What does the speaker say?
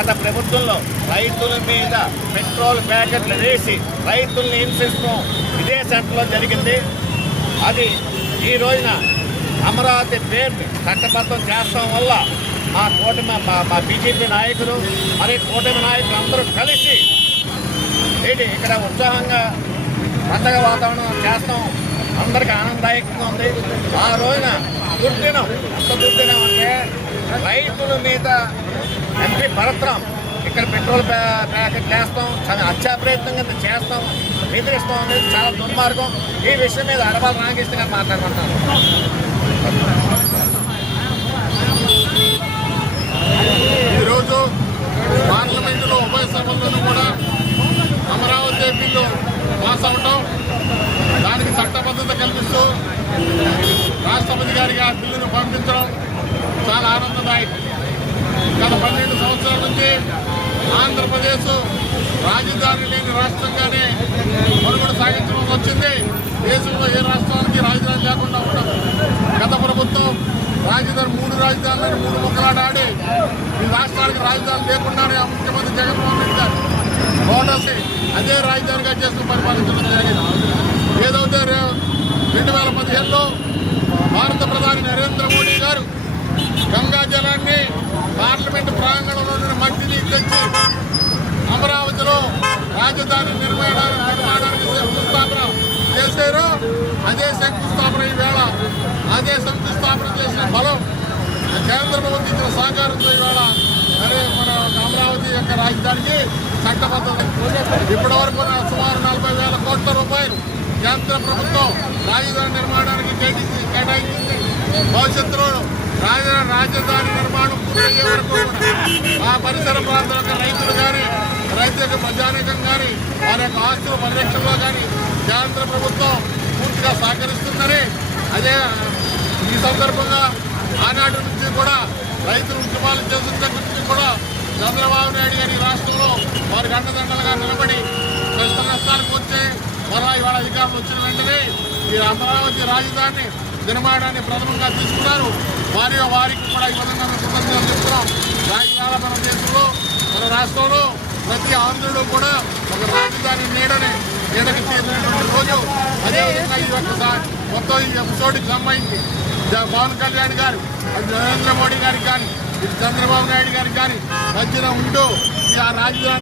గత ప్రభుత్వంలో రైతుల మీద పెట్రోల్ ప్యాకెట్లు వేసి రైతుల్ని హింసిస్తాం ఇదే సెంటర్లో జరిగింది. అది ఈ రోజున అమరావతి పేరుని చట్టబద్ధం చేస్తాం వల్ల మా బీజేపీ నాయకులు మరి కూటమి నాయకులు అందరూ కలిసి ఇక్కడ ఉత్సాహంగా పండగ వాతావరణం చేస్తాం. అందరికీ ఆనందదాయకంగా ఉంది. ఆ రోజున దుర్దినం ఎంత దుర్దినం అంటే రైతుల మీద ఎంపీ భరత్రాం ఇక్కడ పెట్రోల్ ప్యాకెట్ వేస్తాం, చాలా హత్యాప్రయత్నం కింద చేస్తాం, బెదిరిస్తాం అనేది చాలా దుర్మార్గం. ఈ విషయం మీద అడవాల రామకృష్ణ గారు మాట్లాడుకుంటాను. ఈరోజు పార్లమెంటులో ఉభయ సభల్లోనూ కూడా అమరావతి బిల్లు పాస్ అవటం, దానికి చట్టబద్ధత కల్పిస్తూ రాష్ట్రపతి గారికి ఆ బిల్లును పంపించడం చాలా ఆనందదాయకం. గత 12 సంవత్సరాల నుంచి ఆంధ్రప్రదేశ్ రాజధాని లేని రాష్ట్రంగానే మనుగడ సాగించడం వచ్చింది. దేశంలో ఏ రాష్ట్రానికి రాజధాని లేకుండా ఉండడం. గత ప్రభుత్వం రాజధాని 3 రాజధానులను 3 ముక్కలాడాడి ఈ రాష్ట్రానికి రాజధాని లేకుండానే ముఖ్యమంత్రి జగన్మోహన్ రెడ్డి గారు కోటసి అదే రాజధానిగా చేస్తూ పరిపాలించడం జరిగింది. ఏదైతే 2015లో భారత ప్రధాని నరేంద్ర మోడీ గారు గంగా జలాన్ని పార్లమెంటు ప్రాంగణంలో మట్టిని తెచ్చి అమరావతిలో రాజధాని నిర్మాణానికి శంకుస్థాపన చేశారు. అదే శంకుస్థాపన ఈవేళ అదే శంకుస్థాపన చేసిన బలం కేంద్ర ప్రభుత్వం ఇచ్చిన సహకారంతో ఈవేళ మన అమరావతి యొక్క రాజధానికి చట్టబద్ధత. ఇప్పటి వరకు సుమారు 40,000 కోట్ల రూపాయలు కేంద్ర ప్రభుత్వం రాజధాని నిర్మాణానికి కేటాయించింది. భవిష్యత్తులో రాజధాని నిర్మాణం పూర్తయ్యే వరకు కూడా ఆ పరిసర ప్రాంతాల యొక్క రైతులు కానీ రైతు యొక్క ప్రజానీకం కానీ వారి యొక్క ఆస్తుల పరిరక్షణలో కానీ కేంద్ర ప్రభుత్వం పూర్తిగా సహకరిస్తుందని అదే ఈ సందర్భంగా ఆనాటి నుంచి కూడా రైతులు ఉద్యమాలు చేసిన దగ్గర నుంచి కూడా చంద్రబాబు నాయుడు గారి రాష్ట్రంలో వారికి అండదండలుగా నిలబడి కష్ట నష్టాలకు వచ్చి మరలా ఇవాళ అధికారులు వచ్చిన వెంటనే ఈ అమరావతి రాజధాని నిర్మాణాన్ని ప్రథమంగా తీసుకున్నారు. వారికి కూడా ఈ విధంగా కృతజ్ఞతలు చెప్తున్నాం. రాజధాని మన దేశంలో మన రాష్ట్రంలో ప్రతి ఆంధ్రుడు కూడా ఒక రాజధాని నీడకి తీరినటువంటి రోజు. అదేవిధంగా ఈ యొక్క మొత్తం ఈ ఎపిసోడ్కి సంబంధించి పవన్ కళ్యాణ్ గారు నరేంద్ర మోడీ గారికి కానీ చంద్రబాబు నాయుడు గారికి కానీ మధ్యన ఉంటూ ఈ ఆ రాజధాని